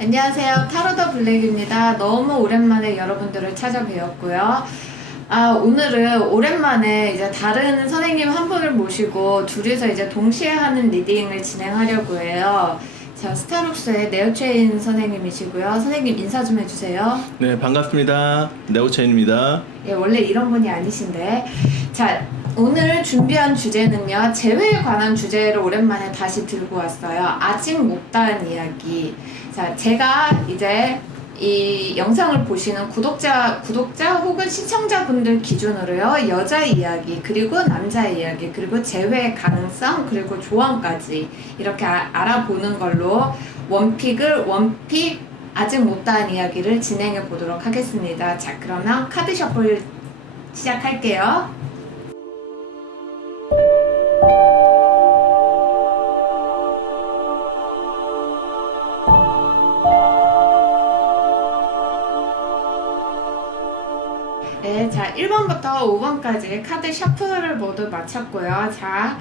안녕하세요. 타로더 블랙입니다. 너무 오랜만에 여러분들을 찾아뵈었고요. 오늘은 오랜만에 이제 다른 선생님 한 분을 모시고 둘이서 이제 동시에 하는 리딩을 진행하려고 해요. 자, 스타룩스의 네오체인 선생님이시고요. 선생님 인사 좀 해주세요. 네, 반갑습니다. 네오체인입니다. 예, 원래 이런 분이 아니신데. 자, 오늘 준비한 주제는요, 재회에 관한 주제를 오랜만에 다시 들고 왔어요. 아직 못다한 이야기. 자, 제가 이제 이 영상을 보시는 구독자 혹은 시청자분들 기준으로요, 여자 이야기, 그리고 남자 이야기, 그리고 재회 가능성, 그리고 조언까지 이렇게 알아보는 걸로 원픽 아직 못다한 이야기를 진행해 보도록 하겠습니다. 자, 그러면 카드 셔플 시작할게요. 네, 자, 1번부터 5번까지 카드 셔플을 모두 마쳤고요. 자,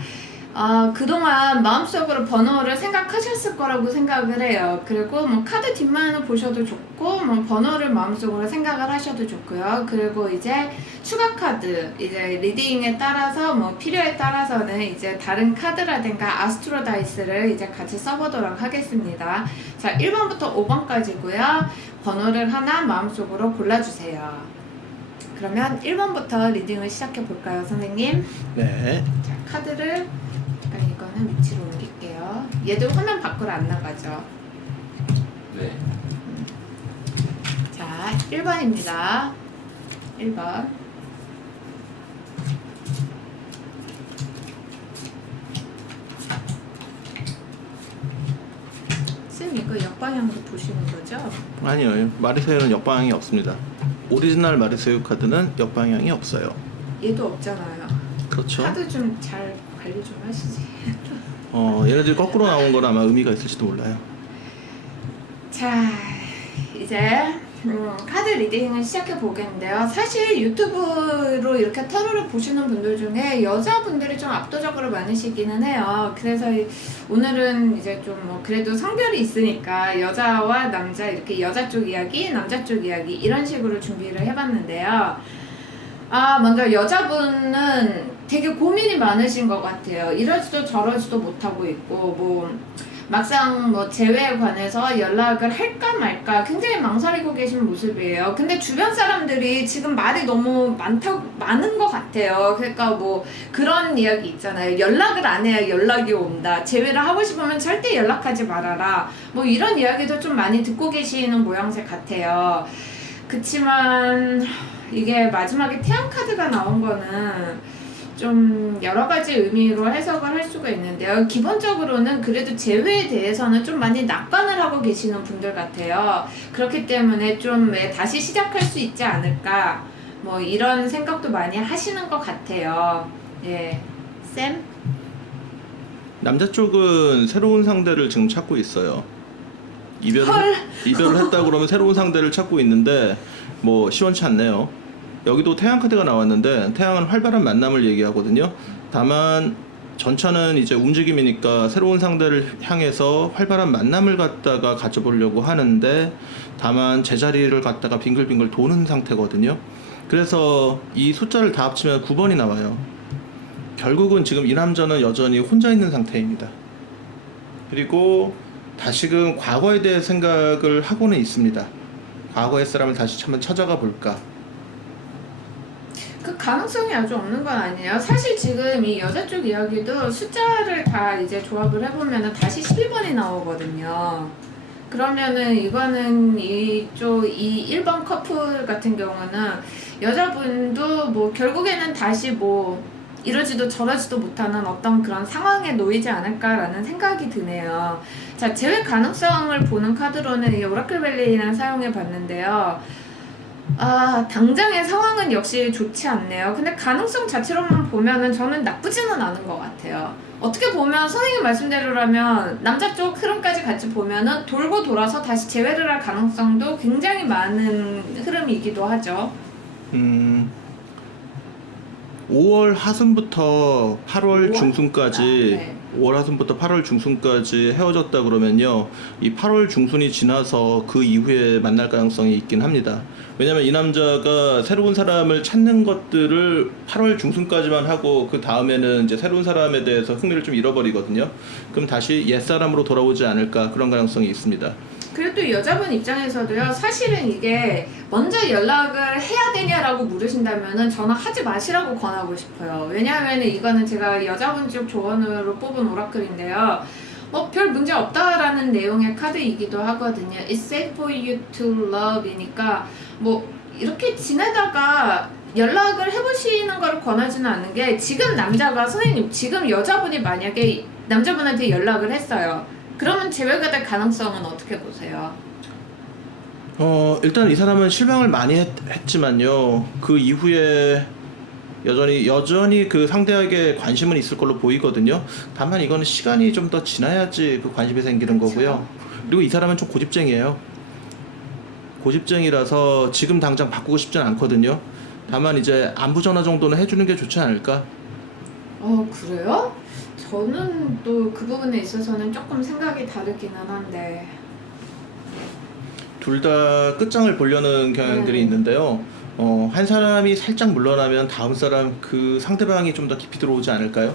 그동안 마음속으로 번호를 생각하셨을 거라고 생각을 해요. 그리고 뭐 카드 뒷면을 보셔도 좋고, 뭐 번호를 마음속으로 생각을 하셔도 좋고요. 그리고 이제 추가 카드, 이제 리딩에 따라서 뭐 필요에 따라서는 이제 다른 카드라든가 아스트로 다이스를 이제 같이 써보도록 하겠습니다. 자, 1번부터 5번까지고요. 번호를 하나 마음속으로 골라주세요. 그러면 1번부터 리딩을 시작해 볼까요, 선생님? 네. 자, 카드를 잠깐 이거는 위치로 옮길게요. 얘도 화면 밖으로 안 나가죠? 네. 자, 1번입니다. 1번. 쌤, 이거 역방향도 보시는 거죠? 아니요, 마리세유는 역방향이 없습니다. 오리지널 마리세유 카드는 역방향이 없어요. 얘도 없잖아요. 그렇죠. 카드 좀 잘 관리 좀 하시지. 얘네들이 거꾸로 나온 건 아마 의미가 있을지도 몰라요. 자, 이제 카드 리딩을 시작해 보겠는데요. 사실 유튜브로 이렇게 타로를 보시는 분들 중에 여자분들이 좀 압도적으로 많으시기는 해요. 그래서 오늘은 이제 좀 뭐 그래도 성별이 있으니까 여자와 남자, 이렇게 여자 쪽 이야기, 남자 쪽 이야기 이런 식으로 준비를 해봤는데요. 먼저 여자분은 되게 고민이 많으신 것 같아요. 이러지도 저러지도 못하고 있고, 뭐 막상 뭐 재회에 관해서 연락을 할까 말까 굉장히 망설이고 계신 모습이에요. 근데 주변 사람들이 지금 말이 너무 많은 것 같아요. 그러니까 뭐 그런 이야기 있잖아요. 연락을 안 해야 연락이 온다. 재회를 하고 싶으면 절대 연락하지 말아라. 뭐 이런 이야기도 좀 많이 듣고 계시는 모양새 같아요. 그치만 이게 마지막에 태양 카드가 나온 거는 좀 여러 가지 의미로 해석을 할 수가 있는데요. 기본적으로는 그래도 재회에 대해서는 좀 많이 낙관을 하고 계시는 분들 같아요. 그렇기 때문에 좀 다시 시작할 수 있지 않을까, 뭐 이런 생각도 많이 하시는 것 같아요. 예, 쌤? 남자 쪽은 새로운 상대를 지금 찾고 있어요. 이별을 했다 그러면 새로운 상대를 찾고 있는데 뭐 시원치 않네요. 여기도 태양 카드가 나왔는데 태양은 활발한 만남을 얘기하거든요. 다만 전차는 이제 움직임이니까 새로운 상대를 향해서 활발한 만남을 갖다가 가져보려고 하는데 다만 제자리를 갖다가 빙글빙글 도는 상태거든요. 그래서 이 숫자를 다 합치면 9번이 나와요. 결국은 지금 이 남자는 여전히 혼자 있는 상태입니다. 그리고 다시금 과거에 대해 생각을 하고는 있습니다. 과거의 사람을 다시 한번 찾아가 볼까. 그 가능성이 아주 없는 건 아니에요. 사실 지금 이 여자 쪽 이야기도 숫자를 다 이제 조합을 해보면은 다시 12번이 나오거든요. 그러면은 이거는 이 1번 커플 같은 경우는 여자분도 뭐 결국에는 다시 뭐 이러지도 저러지도 못하는 어떤 그런 상황에 놓이지 않을까라는 생각이 드네요. 자, 재회 가능성을 보는 카드로는 이 오라클 밸리를 사용해 봤는데요. 당장의 상황은 역시 좋지 않네요. 근데 가능성 자체로만 보면은 저는 나쁘지는 않은 것 같아요. 어떻게 보면 선생님 말씀대로라면 남자 쪽 흐름까지 같이 보면은 돌고 돌아서 다시 재회를 할 가능성도 굉장히 많은 흐름이기도 하죠. 5월 하순부터 8월 중순까지 네. 월하순부터 8월 중순까지 헤어졌다 그러면요, 이 8월 중순이 지나서 그 이후에 만날 가능성이 있긴 합니다. 왜냐면 이 남자가 새로운 사람을 찾는 것들을 8월 중순까지만 하고 그 다음에는 이제 새로운 사람에 대해서 흥미를 좀 잃어버리거든요. 그럼 다시 옛사람으로 돌아오지 않을까, 그런 가능성이 있습니다. 그리고 또 여자분 입장에서도요, 사실은 이게 먼저 연락을 해야 되냐라고 물으신다면은 저는 하지 마시라고 권하고 싶어요. 왜냐하면은 이거는 제가 여자분 쪽 조언으로 뽑은 오라클인데요. 별 문제 없다라는 내용의 카드이기도 하거든요. It's safe for you to love이니까 이렇게 지내다가 연락을 해보시는 걸 권하지는 않는 게, 지금 남자가, 선생님, 지금 여자분이 만약에 남자분한테 연락을 했어요. 그러면 재회가 될 가능성은 어떻게 보세요? 일단 이 사람은 실망을 많이 했지만요, 그 이후에 여전히 그 상대에게 관심은 있을 걸로 보이거든요. 다만 이거는 시간이 좀 더 지나야지 그 관심이 생기는 그쵸. 거고요. 그리고 이 사람은 좀 고집쟁이에요. 고집쟁이라서 지금 당장 바꾸고 싶진 않거든요. 다만 이제 안부 전화 정도는 해주는 게 좋지 않을까? 그래요? 저는 또 그 부분에 있어서는 조금 생각이 다르기는 한데. 둘 다 끝장을 보려는 경향들이 있는데요. 한 사람이 살짝 물러나면 다음 사람, 그 상대방이 좀 더 깊이 들어오지 않을까요?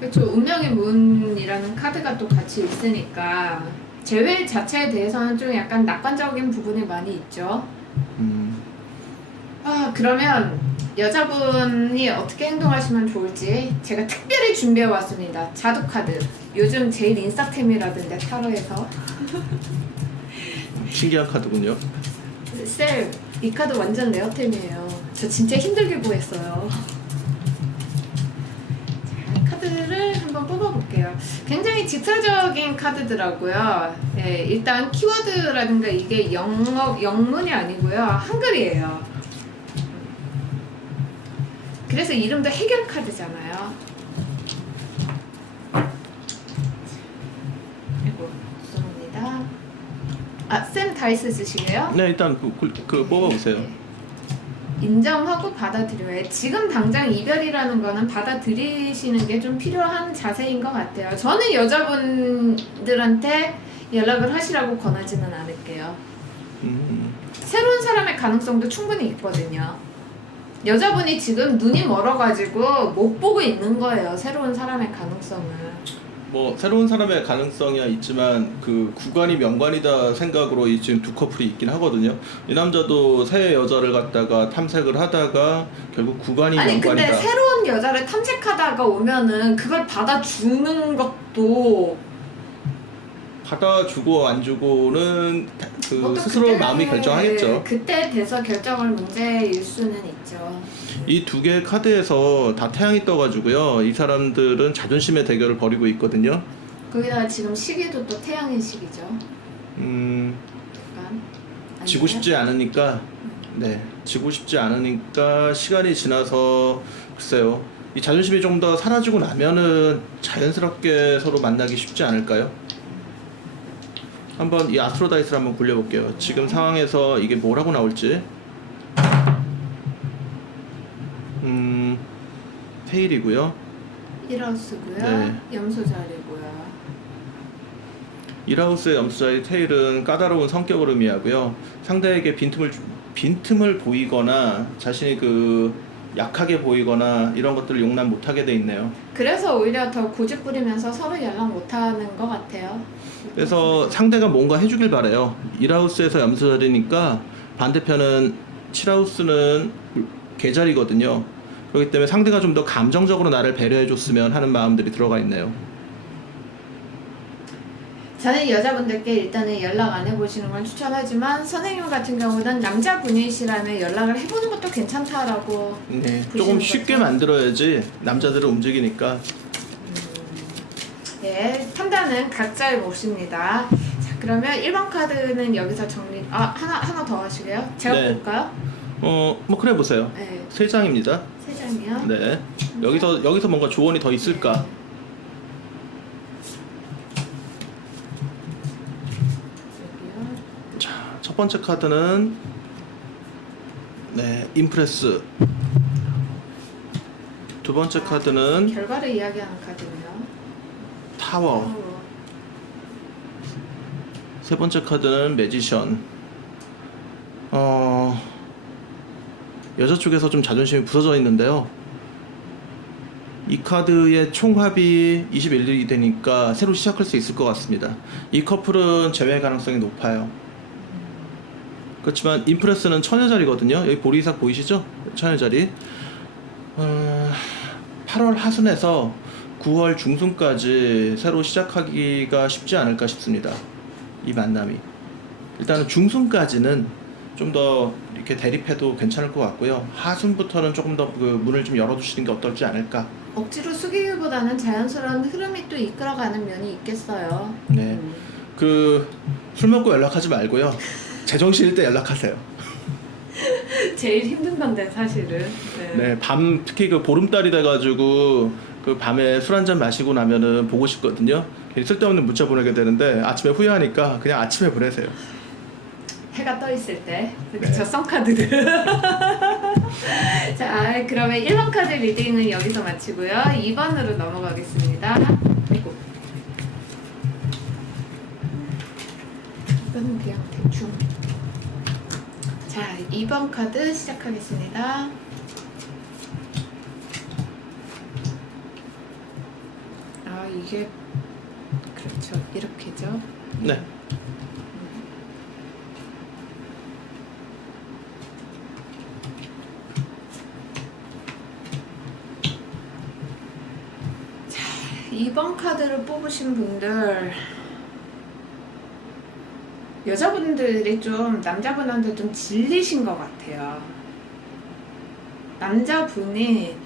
그렇죠. 운명의 문이라는 카드가 또 같이 있으니까 재회 자체에 대해서는 좀 약간 낙관적인 부분이 많이 있죠. 그러면 여자분이 어떻게 행동하시면 좋을지 제가 특별히 준비해 왔습니다. 자두 카드. 요즘 제일 인싸템이라던데, 타로에서. 신기한 카드군요. 쌤, 이 카드 완전 레어템이에요. 저 진짜 힘들게 구했어요. 자, 카드를 한번 뽑아볼게요. 굉장히 직설적인 카드더라고요. 네, 일단 키워드라든가 이게 영문이 아니고요, 한글이에요. 그래서 이름도 해결 카드잖아요. 아이고, 죄송합니다. 쌤 다이스 쓰시게요? 네, 일단 그 뽑아보세요. 인정하고 받아들여요. 지금 당장 이별이라는 거는 받아들이시는 게 좀 필요한 자세인 것 같아요. 저는 여자분들한테 연락을 하시라고 권하지는 않을게요. 새로운 사람의 가능성도 충분히 있거든요. 여자분이 지금 눈이 멀어가지고 못 보고 있는 거예요, 새로운 사람의 가능성을. 새로운 사람의 가능성이야 있지만 그 구관이 명관이다 생각으로 지금 두 커플이 있긴 하거든요. 이 남자도 새 여자를 갖다가 탐색을 하다가 결국 구관이 명관이다. 근데 새로운 여자를 탐색하다가 오면은 그걸 받아주는 것도 받아주고 안 주고는 그 스스로 그때, 마음이 결정하겠죠. 그때 돼서 결정을 문제일 수는 있죠. 이 두 개의 카드에서 다 태양이 떠가지고요, 이 사람들은 자존심의 대결을 벌이고 있거든요. 거기다가 지금 시기도 또 태양의 시기죠. 약간 지고 싶지 않으니까, 지고 싶지 않으니까 시간이 지나서, 글쎄요, 이 자존심이 좀 더 사라지고 나면은 자연스럽게 서로 만나기 쉽지 않을까요? 한번 이 아스트로 다이스를 한번 굴려볼게요. 지금 상황에서 이게 뭐라고 나올지. 테일이고요. 1하우스고요. 네. 염소 자리고요. 1하우스의 염소자리 테일은 까다로운 성격을 의미하고요. 상대에게 빈틈을 보이거나 자신이 약하게 보이거나 이런 것들을 용납 못하게 돼 있네요. 그래서 오히려 더 고집 부리면서 서로 연락 못하는 것 같아요. 그래서 상대가 뭔가 해주길 바래요. 1하우스에서 염소자리니까 반대편은 7하우스는 개자리거든요. 그렇기 때문에 상대가 좀 더 감정적으로 나를 배려해줬으면 하는 마음들이 들어가 있네요. 저는 여자분들께 일단은 연락 안 해보시는 걸 추천하지만, 선생님 같은 경우는 남자분이시라면 연락을 해보는 것도 괜찮다라고. 네, 조금 쉽게 거죠? 만들어야지 남자들은 움직이니까. 네, 판단은 각자의 몫입니다. 자, 그러면 1번 카드는 여기서 정리. 하나 더 하시게요? 제가 네. 볼까요? 그래 보세요. 네, 3장입니다. 3장이요. 네. 여기서 뭔가 조언이 더 있을까? 여기요. 자, 첫 번째 카드는 임프레스. 두 번째 카드는 결과를 이야기하는 카드네요. 타워. 세 번째 카드는 매지션. 여자 쪽에서 좀 자존심이 부서져 있는데요. 이 카드의 총합이 21이 되니까 새로 시작할 수 있을 것 같습니다. 이 커플은 재회 가능성이 높아요. 그렇지만 인프레스는 처녀자리거든요. 여기 보리삭 보이시죠? 처녀자리. 8월 하순에서 9월 중순까지 새로 시작하기가 쉽지 않을까 싶습니다. 이 만남이. 일단은 중순까지는 좀 더 이렇게 대립해도 괜찮을 것 같고요. 하순부터는 조금 더 그 문을 좀 열어두시는 게 어떨지 않을까. 억지로 숙이기보다는 자연스러운 흐름이 또 이끌어가는 면이 있겠어요. 네. 그 술 먹고 연락하지 말고요. 제정신일 때 연락하세요. 제일 힘든 건데 사실은. 네, 밤 특히 그 보름달이 돼가지고 그 밤에 술 한잔 마시고 나면은 보고 싶거든요. 괜히 쓸데없는 문자 보내게 되는데 아침에 후회하니까 그냥 아침에 보내세요. 해가 떠 있을 때. 네. 그쵸, 썬카드를. 자, 그러면 1번 카드 리딩은 여기서 마치고요. 2번으로 넘어가겠습니다. 아이고. 이거는 그냥 대충. 자, 2번 카드 시작하겠습니다. 아, 이게 그렇죠. 이렇게죠. 네. 자, 2번 카드를 뽑으신 분들, 여자분들이 좀 남자분한테 좀 질리신 것 같아요. 남자분이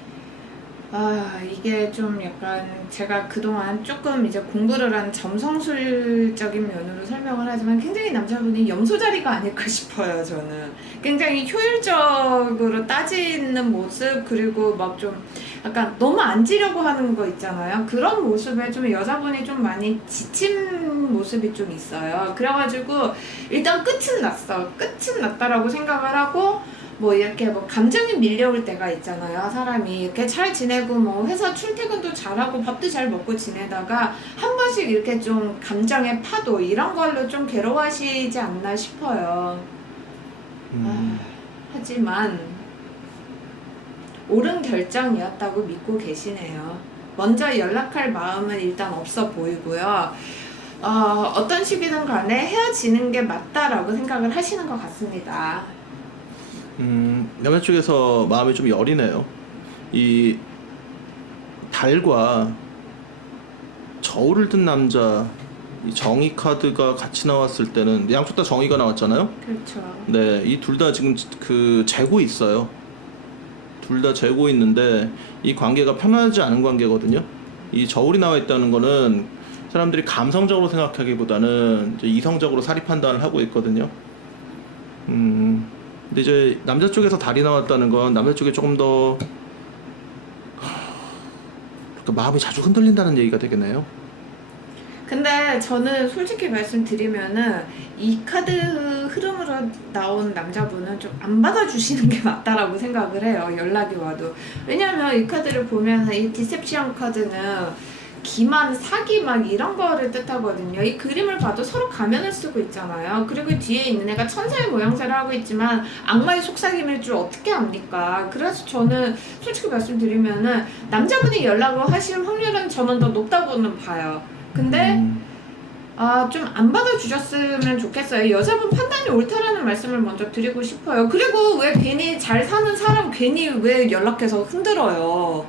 이게 좀 약간 제가 그동안 조금 이제 공부를 한 점성술적인 면으로 설명을 하지만 굉장히 남자분이 염소자리가 아닐까 싶어요. 저는 굉장히 효율적으로 따지는 모습, 그리고 막 좀 약간 너무 앉으려고 하는 거 있잖아요. 그런 모습에 좀 여자분이 좀 많이 지친 모습이 좀 있어요. 그래가지고 일단 끝은 났어. 끝은 났다라고 생각을 하고 뭐 이렇게 뭐 감정이 밀려올 때가 있잖아요. 사람이 이렇게 잘 지내고 뭐 회사 출퇴근도 잘하고 밥도 잘 먹고 지내다가 한 번씩 이렇게 좀 감정의 파도 이런 걸로 좀 괴로워하시지 않나 싶어요. 하지만 옳은 결정이었다고 믿고 계시네요. 먼저 연락할 마음은 일단 없어 보이고요. 어떤 식이든 간에 헤어지는 게 맞다라고 생각을 하시는 것 같습니다. 남자 쪽에서 마음이 좀 여리네요. 이 달과 저울을 든 남자, 이 정의 카드가 같이 나왔을 때는 양쪽 다 정의가 나왔잖아요. 그렇죠. 네, 이 둘 다 지금 그 재고 있어요. 둘 다 재고 있는데 이 관계가 편하지 않은 관계거든요. 이 저울이 나와 있다는 거는 사람들이 감성적으로 생각하기보다는 이제 이성적으로 사리 판단을 하고 있거든요. 근데 이제 남자 쪽에서 달이 나왔다는 건 남자 쪽에 조금 더 그러니까 마음이 자주 흔들린다는 얘기가 되겠네요. 근데 저는 솔직히 말씀드리면은 이 카드 흐름으로 나온 남자분은 좀 안 받아주시는 게 맞다라고 생각을 해요. 연락이 와도. 왜냐면 이 카드를 보면 이 디셉션 카드는 기만, 사기 막 이런 거를 뜻하거든요. 이 그림을 봐도 서로 가면을 쓰고 있잖아요. 그리고 뒤에 있는 애가 천사의 모양새를 하고 있지만 악마의 속삭임일 줄 어떻게 압니까? 그래서 저는 솔직히 말씀드리면은 남자분이 연락을 하실 확률은 저는 더 높다고는 봐요. 근데 좀 안 받아주셨으면 좋겠어요. 여자분 판단이 옳다라는 말씀을 먼저 드리고 싶어요. 그리고 왜 괜히 잘 사는 사람 괜히 왜 연락해서 흔들어요?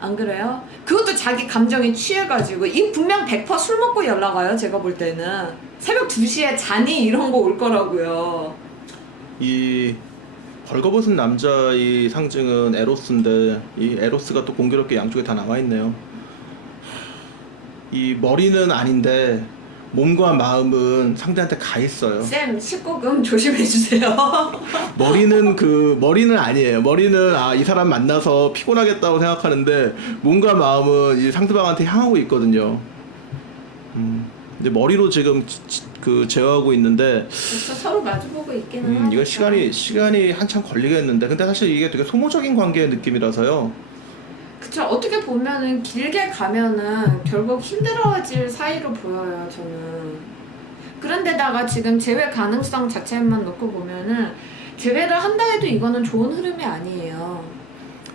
안 그래요? 그것도 자기 감정에 취해가지고 이 분명 100% 술 먹고 연락 와요. 제가 볼 때는 새벽 2시에 자니 이런 거 올 거라고요. 이 벌거벗은 남자의 상징은 에로스인데 이 에로스가 또 공교롭게 양쪽에 다 나와 있네요. 이 머리는 아닌데 몸과 마음은 상대한테 가 있어요. 쌤 19금 조심해주세요. 머리는 아니에요. 머리는 이 사람 만나서 피곤하겠다고 생각하는데 몸과 마음은 이 상대방한테 향하고 있거든요. 근데 머리로 지금 그 제어하고 있는데 그래서 서로 마주보고 있기는 하죠. 이거 시간이 한참 걸리겠는데 근데 사실 이게 되게 소모적인 관계의 느낌이라서요. 그쵸. 그쵸. 어떻게 보면은 길게 가면은 결국 힘들어질 사이로 보여요, 저는. 그런데다가 지금 재회 가능성 자체만 놓고 보면은 재회를 한다 해도 이거는 좋은 흐름이 아니에요.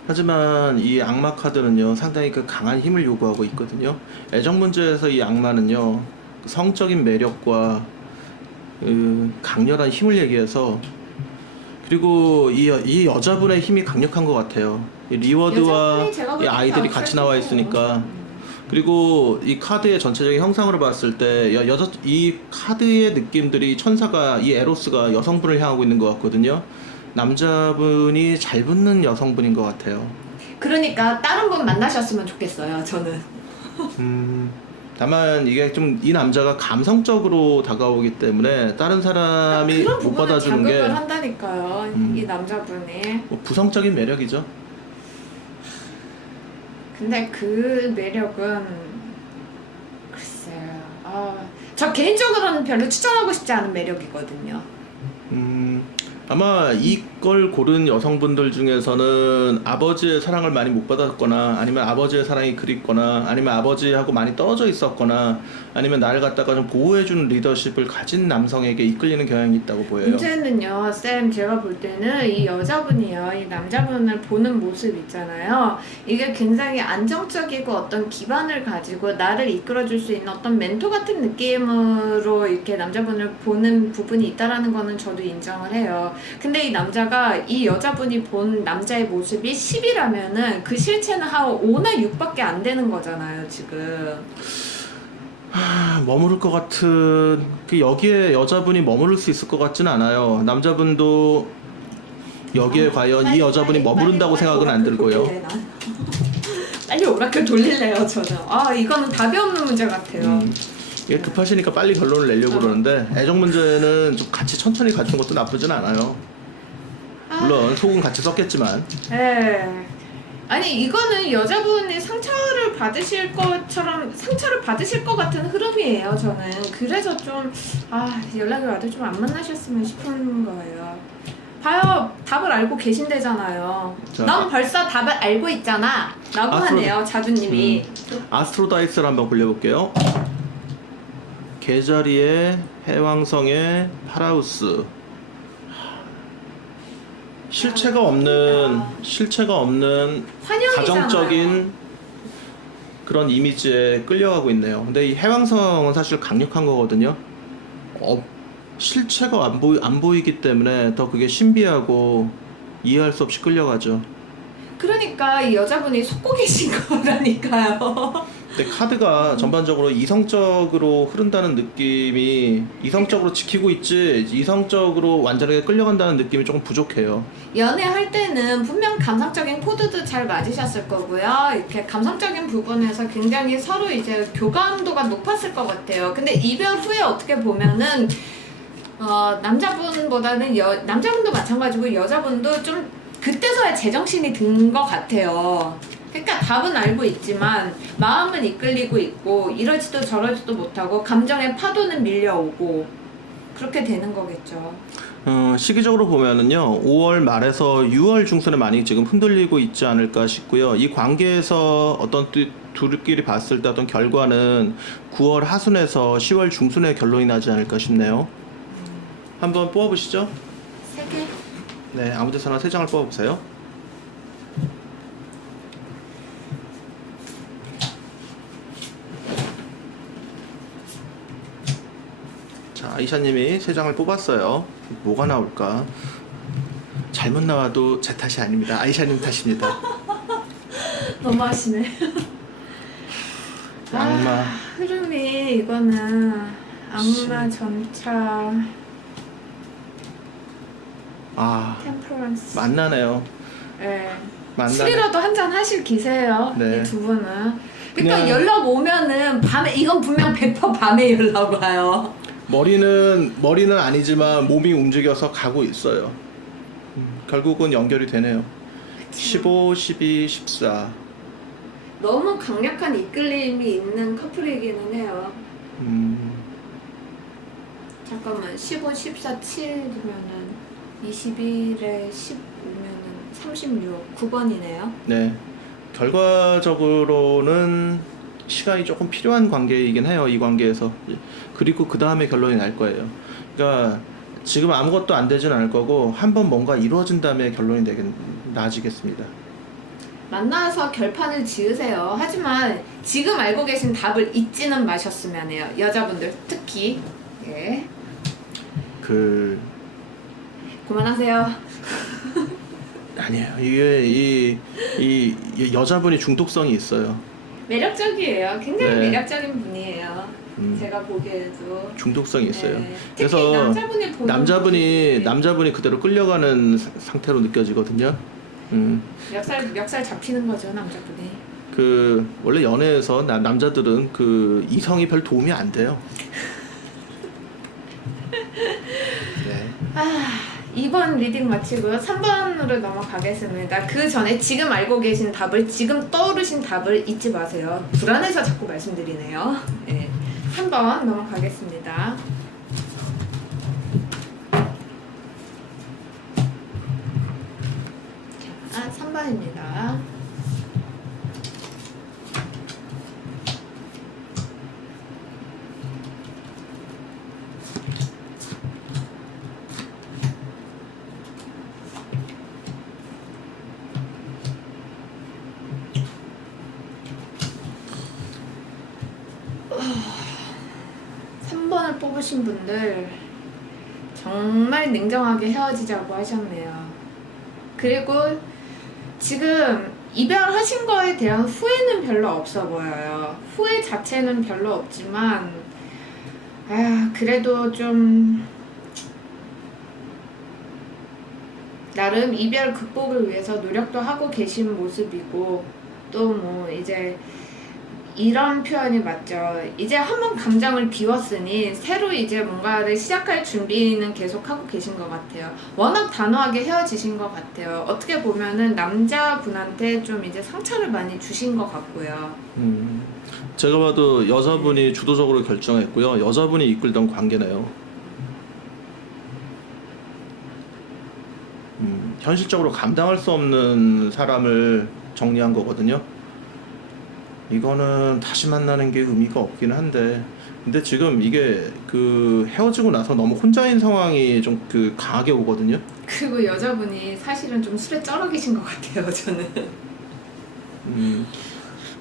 하지만 이 악마 카드는요 상당히 그 강한 힘을 요구하고 있거든요. 애정 문제에서 이 악마는요 성적인 매력과 강렬한 힘을 얘기해서, 그리고 이 여자분의 힘이 강력한 것 같아요. 이 리워드와 여자분이 제가 볼 이 때는 아이들이 같이 나와 있으니까. 음. 그리고 이 카드의 전체적인 형상으로 봤을 때 이 카드의 느낌들이 천사가, 이 에로스가 여성분을 향하고 있는 것 같거든요. 남자분이 잘 붙는 여성분인 것 같아요. 그러니까 다른 분 만나셨으면 좋겠어요, 저는. 다만 이게 좀 이 남자가 감성적으로 다가오기 때문에 다른 사람이 그런 못 부분을 받아주는 게 자극을 한다니까요, 이 남자분이. 뭐 부성적인 매력이죠. 근데 그 매력은 글쎄요. 저 개인적으로는 별로 추천하고 싶지 않은 매력이거든요. 아마 이걸 고른 여성분들 중에서는 아버지의 사랑을 많이 못 받았거나, 아니면 아버지의 사랑이 그립거나, 아니면 아버지하고 많이 떨어져 있었거나, 아니면 나를 갖다가 좀 보호해주는 리더십을 가진 남성에게 이끌리는 경향이 있다고 보여요. 문제는요, 쌤, 제가 볼 때는 이 여자분이요, 이 남자분을 보는 모습 있잖아요. 이게 굉장히 안정적이고 어떤 기반을 가지고 나를 이끌어줄 수 있는 어떤 멘토 같은 느낌으로 이렇게 남자분을 보는 부분이 있다라는 거는 저도 인정을 해요. 근데 이 남자가, 이 여자분이 본 남자의 모습이 10이라면은 그 실체는 한 5나 6밖에 안 되는 거잖아요, 지금. 머무를 것 같은, 여기에 여자분이 머무를 수 있을 것 같지는 않아요. 남자분도 여기에 과연 이 여자분이 머무른다고 생각은 안 들고요. 빨리 오라클 돌릴래요, 저는. 이거는 답이 없는 문제 같아요. 이게 급하시니까 빨리 결론을 내려고 그러는데, 애정 문제는 좀 같이 천천히 가주는 것도 나쁘진 않아요. 물론 속은 같이 썼겠지만. 네. 아니, 이거는 여자분이 상처를 받으실 것 같은 흐름이에요, 저는. 그래서 좀 연락이 와도 좀 안 만나셨으면 싶은 거예요. 봐요, 답을 알고 계신대잖아요. 자, 넌 벌써 답을 알고 있잖아 라고 하네요, 자주님이. 아스트로 다이스를 한번 굴려볼게요. 계자리에 해왕성의 파라우스. 실체가 없는 환영이잖아요. 가정적인 그런 이미지에 끌려가고 있네요. 근데 이 해왕성은 사실 강력한 거거든요. 실체가 안 보이기 때문에 더 그게 신비하고 이해할 수 없이 끌려가죠. 그러니까 이 여자분이 속고 계신 거라니까요. 근데 카드가 전반적으로 이성적으로 흐른다는 느낌이, 이성적으로 지키고 있지 이성적으로 완전하게 끌려간다는 느낌이 조금 부족해요. 연애할 때는 분명 감성적인 코드도 잘 맞으셨을 거고요. 이렇게 감성적인 부분에서 굉장히 서로 이제 교감도가 높았을 것 같아요. 근데 이별 후에 어떻게 보면은 남자분보다는 남자분도 마찬가지고 여자분도 좀 그때서야 제정신이 든 것 같아요. 그러니까 답은 알고 있지만 마음은 이끌리고 있고 이러지도 저러지도 못하고 감정의 파도는 밀려오고 그렇게 되는 거겠죠. 시기적으로 보면은요 5월 말에서 6월 중순에 많이 지금 흔들리고 있지 않을까 싶고요. 이 관계에서 어떤 둘끼리 봤을 때 어떤 결과는 9월 하순에서 10월 중순에 결론이 나지 않을까 싶네요. 한번 뽑아보시죠. 3개? 네, 아무 데서나 3장을 뽑아보세요. 자, 아이샤님이 3장을 뽑았어요. 뭐가 나올까? 잘못 나와도 제 탓이 아닙니다. 아이샤님 탓입니다. 너무하시네. 악마. 흐름이 이거는 악마 전차 템퍼런스. 만나네요. 네. 만나네. 술이라도 한잔 하실 기세예요. 네. 이 두 분은. 그러니까 그냥- 연락 오면은 밤에, 이건 분명 100% 밤에 연락 와요. 머리는 아니지만 몸이 움직여서 가고 있어요. 결국은 연결이 되네요. 15, 12, 14. 너무 강력한 이끌림이 있는 커플이기는 해요. 잠깐만, 15, 14, 7이면은 21에 10이면은 36, 9번이네요. 네. 결과적으로는 시간이 조금 필요한 관계이긴 해요. 이 관계에서. 그리고 그 다음에 결론이 날 거예요. 그러니까 지금 아무것도 안 되진 않을 거고 한번 뭔가 이루어진 다음에 결론이 나아지겠습니다. 만나서 결판을 지으세요. 하지만 지금 알고 계신 답을 잊지는 마셨으면 해요. 여자분들 특히. 예. 그만하세요. 아니에요. 이게 이 여자분이 중독성이 있어요. 매력적이에요. 굉장히 네. 매력적인 분이에요. 제가 보기에도. 중독성이 있어요. 네. 특히 그래서 남자분이 보는 모습이 남자분이 그대로 끌려가는 상태로 느껴지거든요. 멱살 잡히는 거죠, 남자분이. 원래 연애에서 남자들은 이성이 별 도움이 안 돼요. 네. 2번 리딩 마치고요. 3번으로 넘어가겠습니다. 그 전에 지금 알고 계신 답을, 지금 떠오르신 답을 잊지 마세요. 불안해서 자꾸 말씀드리네요. 네. 3번 넘어가겠습니다. 자, 3번입니다. 뽑으신 분들 정말 냉정하게 헤어지자고 하셨네요. 그리고 지금 이별하신 거에 대한 후회는 별로 없어 보여요. 후회 자체는 별로 없지만 그래도 좀 나름 이별 극복을 위해서 노력도 하고 계신 모습이고, 또 뭐 이제 이런 표현이 맞죠. 이제 한번 감정을 비웠으니 새로 이제 뭔가를 시작할 준비는 계속 하고 계신 것 같아요. 워낙 단호하게 헤어지신 것 같아요. 어떻게 보면은 남자분한테 좀 이제 상처를 많이 주신 것 같고요. 제가 봐도 여자분이 주도적으로 결정했고요. 여자분이 이끌던 관계네요. 현실적으로 감당할 수 없는 사람을 정리한 거거든요. 이거는 다시 만나는 게 의미가 없긴 한데, 근데 지금 이게 헤어지고 나서 너무 혼자인 상황이 좀 강하게 오거든요. 그리고 여자분이 사실은 좀 술에 쩔어 계신 것 같아요, 저는.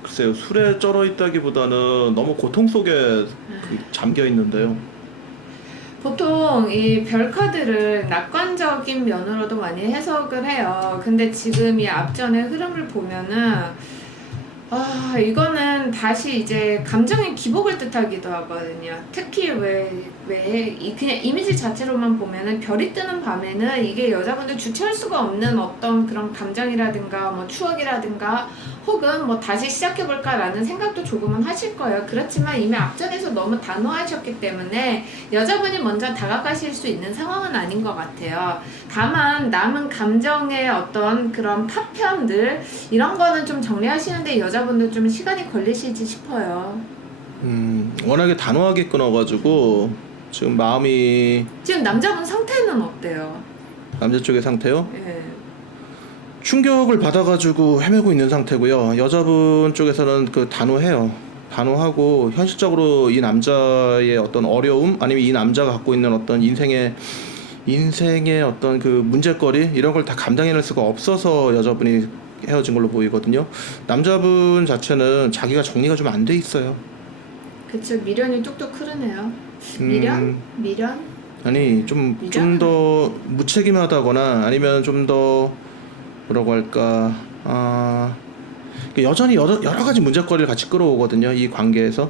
글쎄요, 술에 쩔어 있다기보다는 너무 고통 속에 잠겨 있는데요. 보통 이 별카드를 낙관적인 면으로도 많이 해석을 해요. 근데 지금 이 앞전의 흐름을 보면은 이거는 다시 이제 감정의 기복을 뜻하기도 하거든요. 특히 그냥 이미지 자체로만 보면은 별이 뜨는 밤에는 이게 여자분들 주체할 수가 없는 어떤 그런 감정이라든가 뭐 추억이라든가 혹은 뭐 다시 시작해볼까라는 생각도 조금은 하실 거예요. 그렇지만 이미 앞전에서 너무 단호하셨기 때문에 여자분이 먼저 다가가실 수 있는 상황은 아닌 것 같아요. 다만 남은 감정의 어떤 그런 파편들 이런 거는 좀 정리하시는데 여자분들 좀 시간이 걸리시지 싶어요. 워낙에 단호하게 끊어가지고 지금 마음이. 지금 남자분 상태는 어때요? 남자 쪽의 상태요? 예. 충격을 받아가지고 헤매고 있는 상태고요. 여자분 쪽에서는 단호해요. 단호하고 현실적으로 이 남자의 어떤 어려움, 아니면 이 남자가 갖고 있는 어떤 인생의 어떤 문제거리 이런 걸 다 감당해낼 수가 없어서 여자분이 헤어진 걸로 보이거든요. 남자분 자체는 자기가 정리가 좀 안 돼 있어요. 그쵸, 미련이 뚝뚝 흐르네요. 미련? 아니 좀 더 무책임하다거나 아니면 좀 더 뭐라고 할까, 여전히 여러 가지 문제거리를 같이 끌어오거든요, 이 관계에서.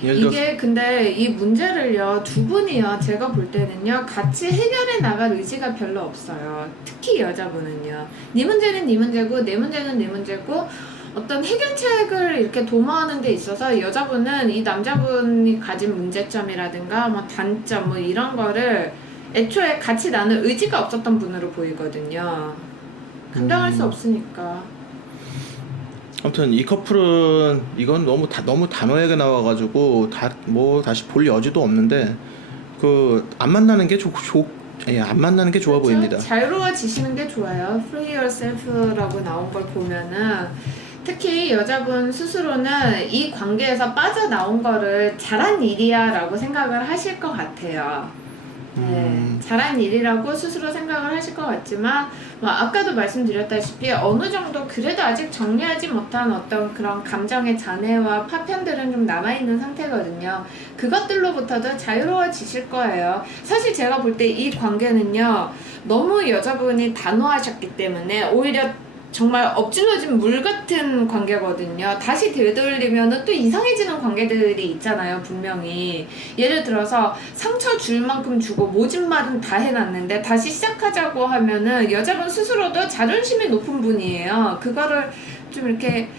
이게 근데 이 문제를요, 두 분이요, 제가 볼 때는요, 같이 해결해 나갈 의지가 별로 없어요. 특히 여자분은요. 네 문제는 네 문제고 내 문제는 내 문제고, 어떤 해결책을 이렇게 도모하는 데 있어서 여자분은 이 남자분이 가진 문제점이라든가 뭐 단점 뭐 이런 거를 애초에 같이 나눌 의지가 없었던 분으로 보이거든요. 감당할 수 없으니까. 아무튼 이 커플은 이건 너무 단호하게 나와가지고 다시 볼 여지도 없는데 안 만나는 게 예, 안 만나는 게 좋아 그렇죠? 보입니다. 자유로워지시는 게 좋아요. Free yourself라고 나온 걸 보면은 특히 여자분 스스로는 이 관계에서 빠져나온 거를 잘한 일이야 라고 생각을 하실 것 같아요. 네, 잘한 일이라고 스스로 생각을 하실 것 같지만 뭐 아까도 말씀드렸다시피 어느 정도 그래도 아직 정리하지 못한 어떤 그런 감정의 잔해와 파편들은 좀 남아있는 상태거든요. 그것들로부터도 자유로워지실 거예요. 사실 제가 볼 때 이 관계는요 너무 여자분이 단호하셨기 때문에 오히려 정말 엎질러진 물 같은 관계거든요. 다시 되돌리면은 또 이상해지는 관계들이 있잖아요, 분명히. 예를 들어서 상처 줄 만큼 주고 모진 말은 다 해놨는데 다시 시작하자고 하면은 여자분 스스로도 자존심이 높은 분이에요. 그거를 좀 이렇게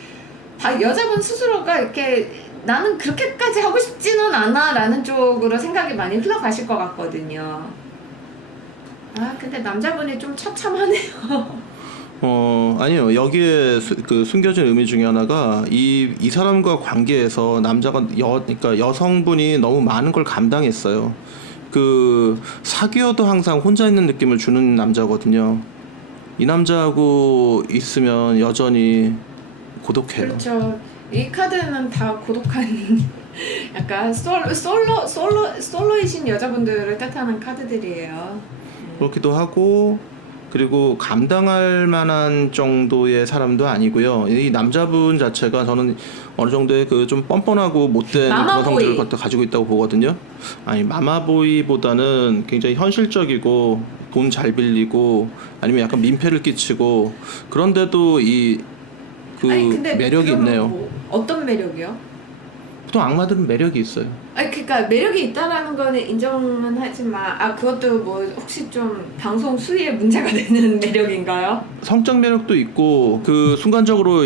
여자분 스스로가 이렇게 나는 그렇게까지 하고 싶지는 않아 라는 쪽으로 생각이 많이 흘러가실 것 같거든요. 아, 근데 남자분이 좀 처참하네요. 아니요. 여기에 그 숨겨진 의미 중에 하나가 이 사람과 관계에서 남자가 그러니까 여성분이 너무 많은 걸 감당했어요. 그 사귀어도 항상 혼자 있는 느낌을 주는 남자거든요. 이 남자하고 있으면 여전히 고독해요. 그렇죠. 이 카드는 다 고독한 약간 솔로이신 여자분들을 뜻하는 카드들이에요. 그렇기도 하고 그리고 감당할 만한 정도의 사람도 아니고요. 이 남자분 자체가 저는 어느 정도의 그 좀 뻔뻔하고 못된 그런 마마보이. 성질을 가지고 있다고 보거든요. 아니 마마보이보다는 굉장히 현실적이고 돈 잘 빌리고 아니면 약간 민폐를 끼치고 그런데도 이 그 아니, 근데 매력이 그러면 있네요. 뭐 어떤 매력이요? 보통 악마들은 매력이 있어요. 아니 그러니까 매력이 있다라는 거는 인정은 하지만 그것도 뭐 혹시 좀 방송 수위에 문제가 되는 매력인가요? 성적 매력도 있고 그 순간적으로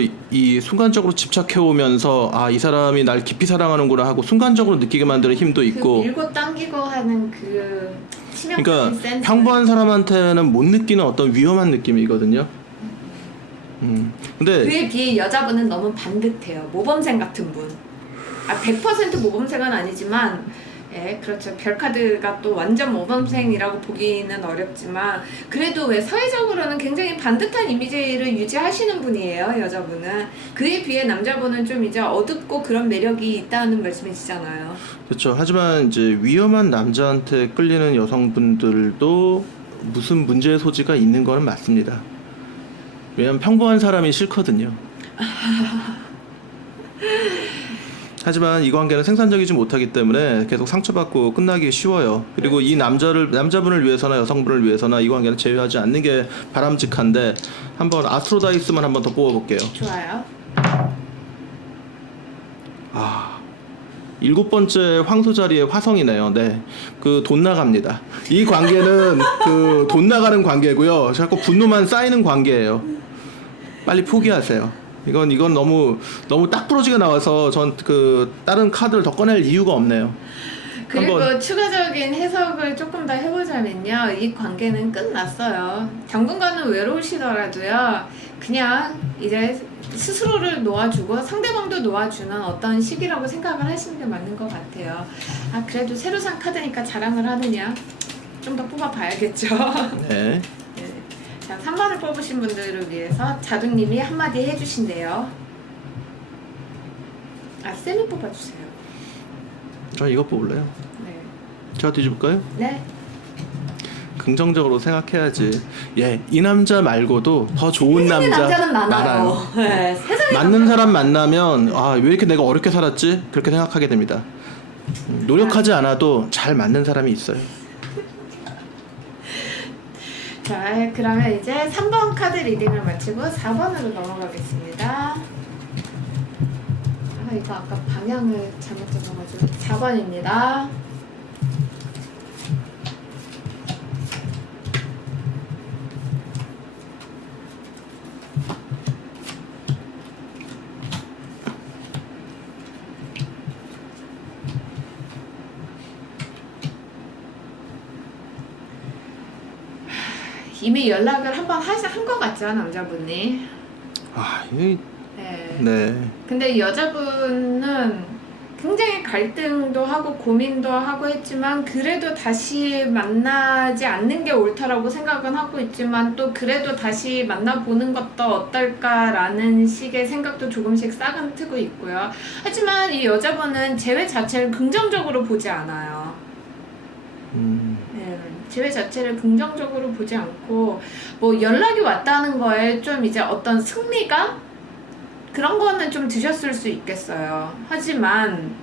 집착해 오면서 이 사람이 날 깊이 사랑하는구나 하고 순간적으로 느끼게 만드는 힘도 있고. 그 밀고 당기고 하는 그 치명적인 그러니까 센스. 평범한 사람한테는 못 느끼는 어떤 위험한 느낌이거든요. 근데 그에 비해 여자분은 너무 반듯해요. 모범생 같은 분. 100% 모범생은 아니지만 예, 그렇죠. 별카드가 또 완전 모범생이라고 보기는 어렵지만 그래도 왜 사회적으로는 굉장히 반듯한 이미지를 유지하시는 분이에요, 여자분은. 그에 비해 남자분은 좀 이제 어둡고 그런 매력이 있다는 말씀이시잖아요. 그렇죠. 하지만 이제 위험한 남자한테 끌리는 여성분들도 무슨 문제의 소지가 있는 거는 맞습니다. 왜냐면 평범한 사람이 싫거든요. 하지만 이 관계는 생산적이지 못하기 때문에 계속 상처받고 끝나기 쉬워요. 그리고 이 남자분을 위해서나 여성분을 위해서나 이 관계는 제외하지 않는 게 바람직한데 한번 아스트로다이스만 한번 더 뽑아볼게요. 좋아요. 7번째 황소 자리에 화성이네요. 네. 그 돈 나갑니다. 이 관계는 그 돈 나가는 관계고요. 자꾸 분노만 쌓이는 관계예요. 빨리 포기하세요. 이건 너무 딱 부러지게 나와서 전 그 다른 카드를 더 꺼낼 이유가 없네요. 그리고 한번. 추가적인 해석을 조금 더 해보자면요. 이 관계는 끝났어요. 당분간은 외로우시더라도요. 그냥 이제 스스로를 놓아주고 상대방도 놓아주는 어떤 시기라고 생각을 하시는 게 맞는 것 같아요. 그래도 새로 산 카드니까 자랑을 하느냐? 좀 더 뽑아봐야겠죠. 네. 네. 자, 3번을 뽑으신 분들을 위해서 자두님이 한마디 해주신대요. 쌤이 뽑아주세요. 저 이거 뽑을래요. 네. 제가 뒤집을까요? 네. 긍정적으로 생각해야지. 예, 이 남자 말고도 더 좋은 세상에 남자 남자는 많아요. 네, 세상에 맞는 사람 만나면 왜 이렇게 내가 어렵게 살았지? 그렇게 생각하게 됩니다. 노력하지 않아도 잘 맞는 사람이 있어요. 자, 그러면 이제 3번 카드 리딩을 마치고 4번으로 넘어가겠습니다. 이거 아까 방향을 잘못 잡아가지고 4번입니다. 이미 연락을 한 번 한 것 같죠, 남자분이. 네. 네. 네. 근데 여자분은 굉장히 갈등도 하고 고민도 하고 했지만 그래도 다시 만나지 않는 게 옳다라고 생각은 하고 있지만 또 그래도 다시 만나보는 것도 어떨까라는 식의 생각도 조금씩 싹은 트고 있고요. 하지만 이 여자분은 재회 자체를 긍정적으로 보지 않아요. 네, 재회 자체를 긍정적으로 보지 않고 뭐 연락이 왔다는 거에 좀 이제 어떤 승리감? 그런 거는 좀 드셨을 수 있겠어요. 하지만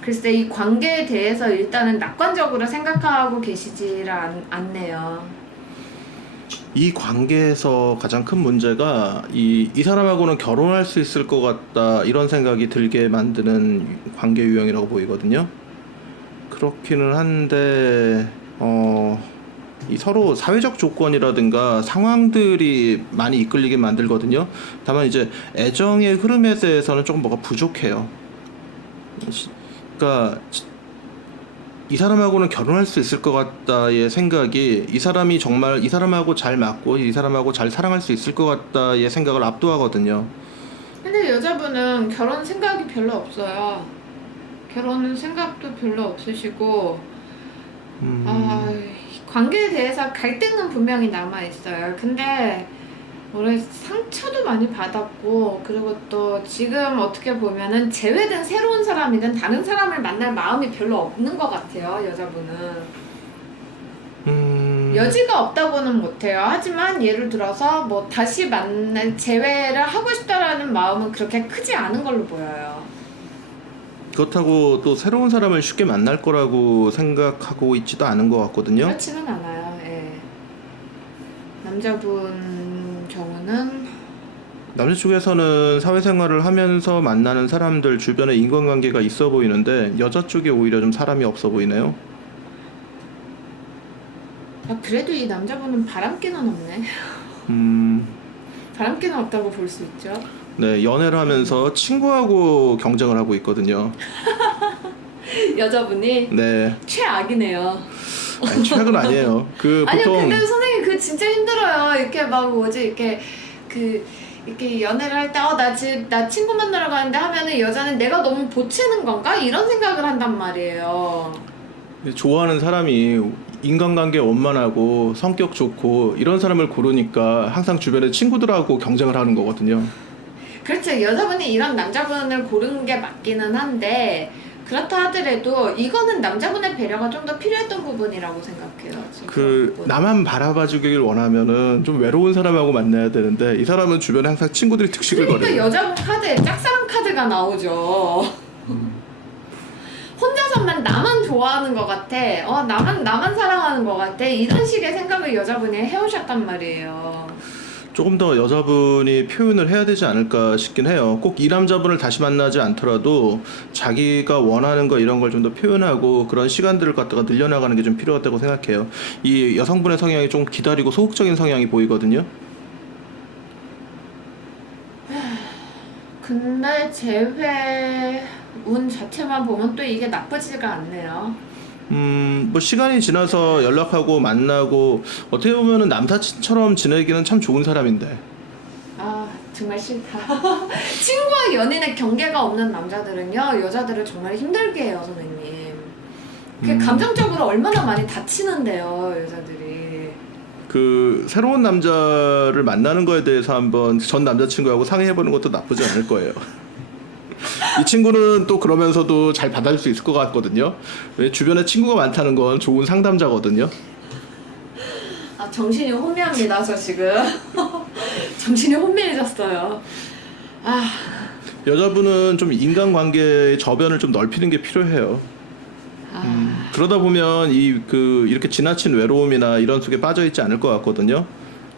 글쎄 이 관계에 대해서 일단은 낙관적으로 생각하고 계시지를 않네요. 이 관계에서 가장 큰 문제가 이 사람하고는 결혼할 수 있을 것 같다 이런 생각이 들게 만드는 관계 유형이라고 보이거든요. 그렇기는 한데 이 서로 사회적 조건이라든가 상황들이 많이 이끌리게 만들거든요. 다만 이제 애정의 흐름에 대해서는 조금 뭐가 부족해요. 그러니까 이 사람하고는 결혼할 수 있을 것 같다의 생각이 이 사람이 정말 이 사람하고 잘 맞고 이 사람하고 잘 사랑할 수 있을 것 같다의 생각을 압도하거든요. 근데 여자분은 결혼 생각이 별로 없어요. 결혼 생각도 별로 없으시고 관계에 대해서 갈등은 분명히 남아있어요. 근데 올해 상처도 많이 받았고 그리고 또 지금 어떻게 보면은 제외된 새로운 사람이든 다른 사람을 만날 마음이 별로 없는 것 같아요. 여자분은 여지가 없다고는 못해요. 하지만 예를 들어서 뭐 다시 만날 재회를 하고 싶다라는 마음은 그렇게 크지 않은 걸로 보여요. 그렇다고 또 새로운 사람을 쉽게 만날 거라고 생각하고 있지도 않은 것 같거든요. 그렇지는 않아요. 예. 남자분 경우는 남자 쪽에서는 사회생활을 하면서 만나는 사람들 주변에 인간관계가 있어 보이는데 여자 쪽에 오히려 좀 사람이 없어 보이네요. 그래도 이 남자분은 바람기는 없네. 바람기는 없다고 볼 수 있죠. 네, 연애를 하면서 친구하고 경쟁을 하고 있거든요. 여자분이 네, 최악이네요. 아니, 최악은 아니에요. 그 아니요, 보통 근데 선생님 그 진짜 힘들어요. 이렇게 막 뭐지 이렇게 연애를 할 때 나 친구 만나러 가는데 하면은 여자는 내가 너무 보채는 건가 이런 생각을 한단 말이에요. 좋아하는 사람이 인간관계 원만하고 성격 좋고 이런 사람을 고르니까 항상 주변에 친구들하고 경쟁을 하는 거거든요. 그렇죠. 여자분이 이런 남자분을 고르는 게 맞기는 한데 그렇다 하더라도 이거는 남자분의 배려가 좀 더 필요했던 부분이라고 생각해요. 지금 그 나만 바라봐주길 원하면은 좀 외로운 사람하고 만나야 되는데 이 사람은 주변에 항상 친구들이 득식을 그러니까 거려요. 여자분 카드에 짝사랑 카드가 나오죠. 혼자서만 나만 좋아하는 것 같아. 나만 사랑하는 것 같아. 이런 식의 생각을 여자분이 해오셨단 말이에요. 조금 더 여자분이 표현을 해야 되지 않을까 싶긴 해요. 꼭 이 남자분을 다시 만나지 않더라도 자기가 원하는 거 이런 걸 좀 더 표현하고 그런 시간들을 갖다가 늘려나가는 게 좀 필요하다고 생각해요. 이 여성분의 성향이 좀 기다리고 소극적인 성향이 보이거든요. 근데 재회 운 자체만 보면 또 이게 나쁘지가 않네요. 뭐 시간이 지나서 연락하고 만나고 어떻게 보면은 남사친처럼 지내기는 참 좋은 사람인데. 정말 싫다. 친구와 연인의 경계가 없는 남자들은요, 여자들을 정말 힘들게 해요, 선생님. 그게 감정적으로 얼마나 많이 다치는데요, 여자들이. 그 새로운 남자를 만나는 거에 대해서 한번 전 남자친구하고 상의해보는 것도 나쁘지 않을 거예요. 이 친구는 또 그러면서도 잘 받아줄 수 있을 것 같거든요. 왜 주변에 친구가 많다는 건 좋은 상담자거든요. 정신이 혼미합니다, 저 지금. 정신이 혼미해졌어요. 여자분은 좀 인간관계의 저변을 좀 넓히는 게 필요해요. 그러다 보면 이렇게 지나친 외로움이나 이런 속에 빠져 있지 않을 것 같거든요.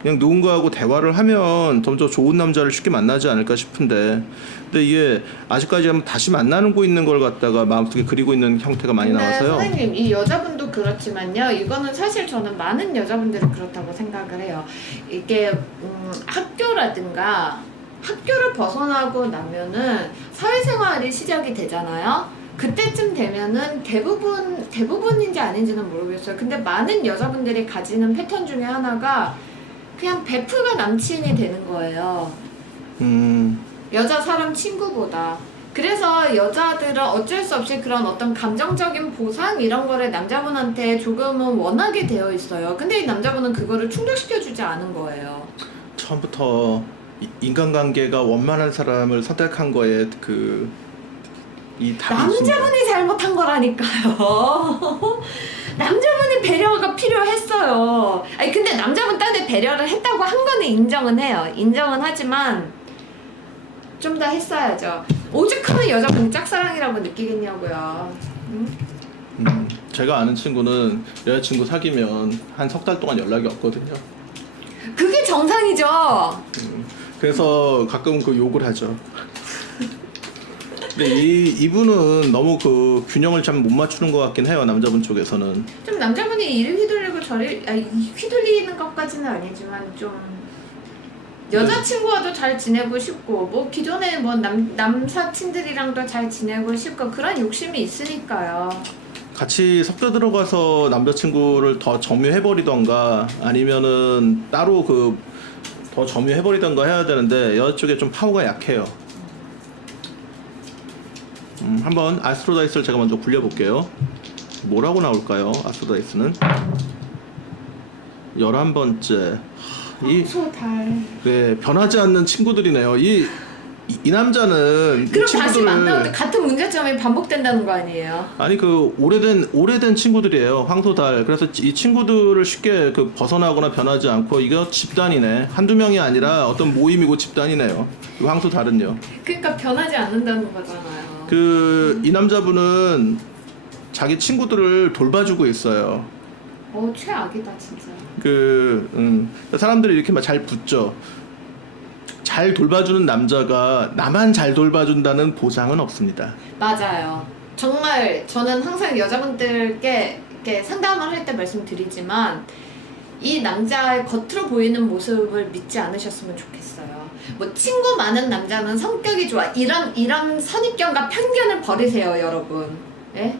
그냥 누군가하고 대화를 하면 점점 좋은 남자를 쉽게 만나지 않을까 싶은데, 근데 이게 아직까지 한번 다시 만나는 거 있는 걸 갖다가 마음속에 그리고 있는 형태가 많이 나와서요. 선생님, 이 여자분도 그렇지만요, 이거는 사실 저는 많은 여자분들이 그렇다고 생각을 해요. 이게 학교라든가 학교를 벗어나고 나면은 사회생활이 시작이 되잖아요. 그때쯤 되면은 대부분인지 아닌지는 모르겠어요. 근데 많은 여자분들이 가지는 패턴 중에 하나가 그냥 베프가 남친이 되는 거예요. 여자 사람 친구보다. 그래서 여자들은 어쩔 수 없이 그런 어떤 감정적인 보상 이런 거를 남자분한테 조금은 원하게 되어 있어요. 근데 이 남자분은 그거를 충족시켜주지 않은 거예요. 처음부터 인간관계가 원만한 사람을 선택한 거에 이 답이 있습니다. 남자분이 잘못한 거라니까요. 남자분이 배려가 필요했어요. 아니 근데 남자분 딴에 배려를 했다고 한 거는 인정은 해요. 인정은 하지만 좀 더 했어야죠. 오죽하면 여자분이 짝사랑이라고 느끼겠냐고요. 응? 제가 아는 친구는 여자친구 사귀면 한 석 달 동안 연락이 없거든요. 그게 정상이죠. 그래서 가끔 욕을 하죠. 근데 이분은 너무 균형을 참 못 맞추는 것 같긴 해요. 남자분 쪽에서는. 좀 남자분이 이를 휘둘리고 저를 휘둘리는 것까지는 아니지만 좀 여자친구와도 잘 지내고 싶고 뭐 기존에 뭐 남사친들이랑도 잘 지내고 싶고 그런 욕심이 있으니까요. 같이 섞여 들어가서 남자친구를 더 점유해버리던가 아니면은 따로 더 점유해버리던가 해야 되는데 여자 쪽에 좀 파워가 약해요. 한번 아스트로다이스를 제가 먼저 굴려볼게요. 뭐라고 나올까요? 아스트로다이스는 11번째. 황소달. 네, 변하지 않는 친구들이네요. 이 남자는 그럼 이 다시 만나도 때 같은 문제점이 반복된다는 거 아니에요? 아니 오래된 친구들이에요. 황소달. 그래서 이 친구들을 쉽게 벗어나거나 변하지 않고 이거 집단이네. 한두 명이 아니라 어떤 모임이고 집단이네요. 이 황소달은요. 그러니까 변하지 않는다는 거잖아요. 이 남자분은 자기 친구들을 돌봐주고 있어요. 최악이다 진짜. 사람들이 이렇게 막 잘 붙죠. 잘 돌봐주는 남자가 나만 잘 돌봐준다는 보장은 없습니다. 맞아요. 정말 저는 항상 여자분들께 이렇게 상담을 할 때 말씀드리지만 이 남자의 겉으로 보이는 모습을 믿지 않으셨으면 좋겠어요. 뭐 친구 많은 남자는 성격이 좋아. 이런 선입견과 편견을 버리세요, 여러분. 예?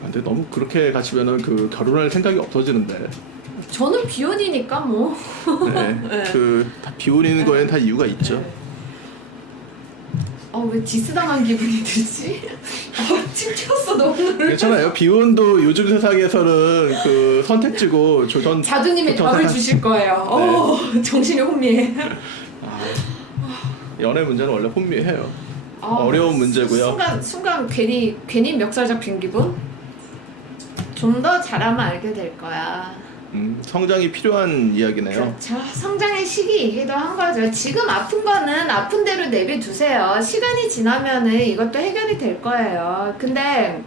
근데 너무 그렇게 가시면은 결혼할 생각이 없어지는데. 저는 비혼이니까 뭐. 네. 네. 다 비혼인 거에는 다 이유가 있죠. 네. 왜 디스당한 기분이 들지? 침 튀었어 너무 놀라. 괜찮아요. 비혼도 요즘 세상에서는 선택지고 자두님이 답을 주실 거예요. 정신이 혼미해. 연애 문제는 원래 혼미해요. 어려운 문제고요. 순간 괜히 멱살 잡힌 기분? 좀 더 잘하면 알게 될 거야. 성장이 필요한 이야기네요. 그렇죠. 성장의 시기이기도 한 거죠. 지금 아픈 거는 아픈 대로 내비두세요. 시간이 지나면은 이것도 해결이 될 거예요. 근데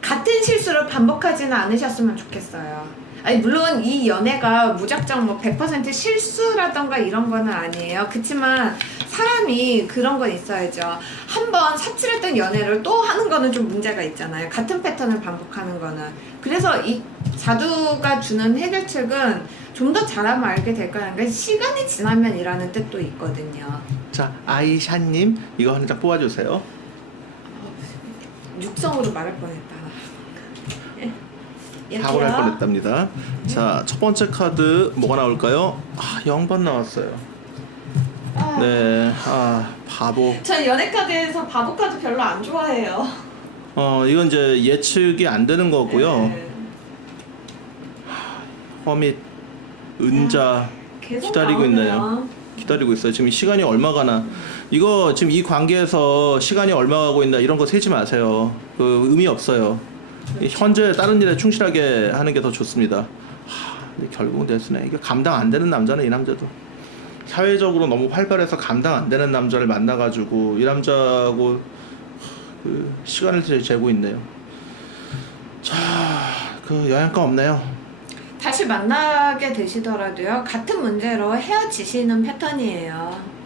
같은 실수를 반복하지는 않으셨으면 좋겠어요. 아니 물론 이 연애가 무작정 뭐 100% 실수라던가 이런 거는 아니에요. 그치만 사람이 그런 건 있어야죠. 한번 사칠했던 연애를 또 하는 거는 좀 문제가 있잖아요. 같은 패턴을 반복하는 거는. 그래서 이 자두가 주는 해결책은 좀 더 잘하면 알게 될 거라는 게 시간이 지나면이라는 뜻도 있거든요. 자, 아이샤님 이거 한 장 뽑아주세요. 육성으로 말할 뻔했다. 사고를 할 뻔했답니다. 자, 첫 번째 카드 뭐가 나올까요? 0번 나왔어요. 네, 바보. 전 연애 카드에서 바보 카드 별로 안 좋아해요. 이건 이제 예측이 안 되는 거고요. 네. 허밋, 은자 계속 기다리고 나오네요. 있네요. 기다리고 있어요. 지금 시간이 얼마 가나. 이거 지금 이 관계에서 시간이 얼마 가고 있나 이런 거 세지 마세요. 의미 없어요. 현재 다른 일에 충실하게 하는 게 더 좋습니다. 근데 결국은 됐으네. 이게 감당 안 되는 남자는 이 남자도. 사회적으로 너무 활발해서 감당 안 되는 남자를 만나가지고 이 남자하고 시간을 재고 있네요. 자, 영양가 없네요. 다시 만나게 되시더라도요. 같은 문제로 헤어지시는 패턴이에요.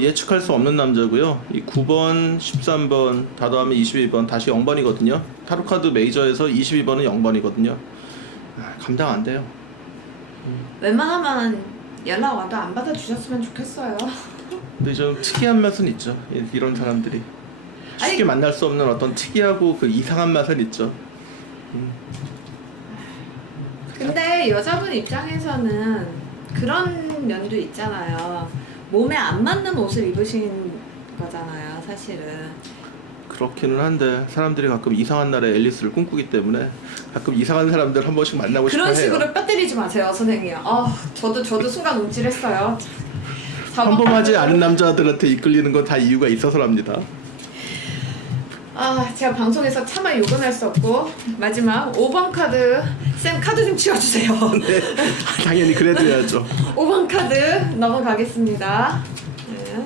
예측할 수 없는 남자고요. 이 9번, 13번 다 더하면 22번 다시 0번이거든요. 타로카드 메이저에서 22번은 0번이거든요. 감당 안 돼요. 웬만하면 연락 와도 안 받아주셨으면 좋겠어요. 근데 좀 특이한 맛은 있죠. 이런 사람들이 쉽게 만날 수 없는 어떤 특이하고 이상한 맛은 있죠. 근데 여자분 입장에서는 그런 면도 있잖아요. 몸에 안 맞는 옷을 입으신 거잖아요, 사실은. 그렇기는 한데 사람들이 가끔 이상한 날에 앨리스를 꿈꾸기 때문에 가끔 이상한 사람들 한 번씩 만나고 싶어 해요. 그런 식으로 뼈 때리지 마세요, 선생님. 저도 순간 움찔했어요. 평범하지 않은 남자들한테 이끌리는 건 다 이유가 있어서랍니다. 제가 방송에서 차마 욕은 할 수 없고 마지막 5번 카드. 쌤 카드 좀 치워주세요. 네, 당연히 그래도야죠. 5번 카드 넘어가겠습니다. 네.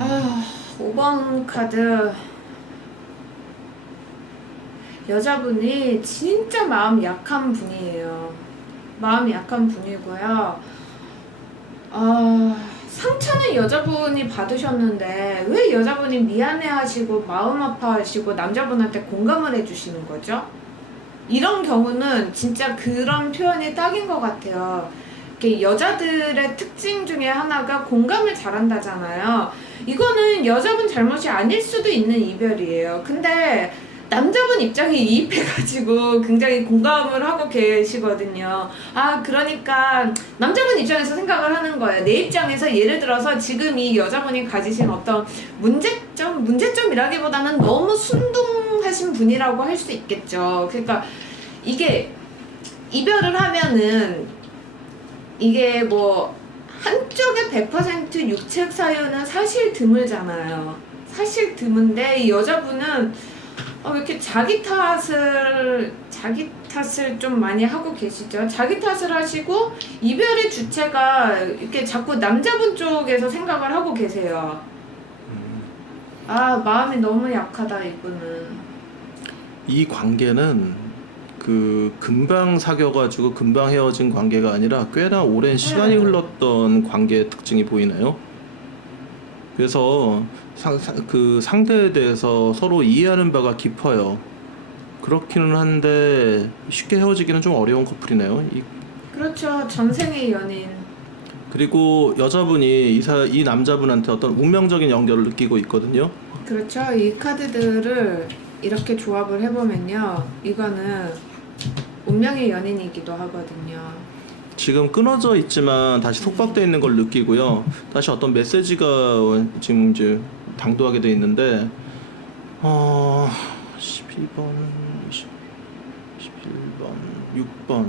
아, 5번 카드. 여자분이 진짜 마음 약한 분이에요. 마음이 약한 분이고요. 상처는 여자분이 받으셨는데 왜 여자분이 미안해하시고 마음 아파하시고 남자분한테 공감을 해주시는 거죠? 이런 경우는 진짜 그런 표현이 딱인 것 같아요. 이렇게 여자들의 특징 중에 하나가 공감을 잘한다잖아요. 이거는 여자분 잘못이 아닐 수도 있는 이별이에요. 근데 남자분 입장에 이입해가지고 굉장히 공감을 하고 계시거든요. 그러니까 남자분 입장에서 생각을 하는 거예요. 내 입장에서 예를 들어서 지금 이 여자분이 가지신 어떤 문제점이라기보다는 너무 순둥하신 분이라고 할 수 있겠죠. 그러니까 이게 이별을 하면은 이게 뭐 한쪽의 100% 육체 사유는 사실 드물잖아요. 사실 드문데 이 여자분은 왜 이렇게 자기 탓을 좀 많이 하고 계시죠? 자기 탓을 하시고 이별의 주체가 이렇게 자꾸 남자분 쪽에서 생각을 하고 계세요. 마음이 너무 약하다 이분은. 이 관계는 그 금방 사귀어가지고 금방 헤어진 관계가 아니라 꽤나 오랜 시간이 흘렀던 관계의 특징이 보이네요. 그래서 그 상대에 대해서 서로 이해하는 바가 깊어요. 그렇기는 한데 쉽게 헤어지기는 좀 어려운 커플이네요. 그렇죠. 전생의 연인. 그리고 여자분이 이 남자분한테 어떤 운명적인 연결을 느끼고 있거든요. 그렇죠. 이 카드들을 이렇게 조합을 해보면요, 이거는 운명의 연인이기도 하거든요. 지금 끊어져 있지만 다시 속박되어 있는 걸 느끼고요. 다시 어떤 메시지가 지금 이제 당도하게 돼 있는데 12번, 11번, 6번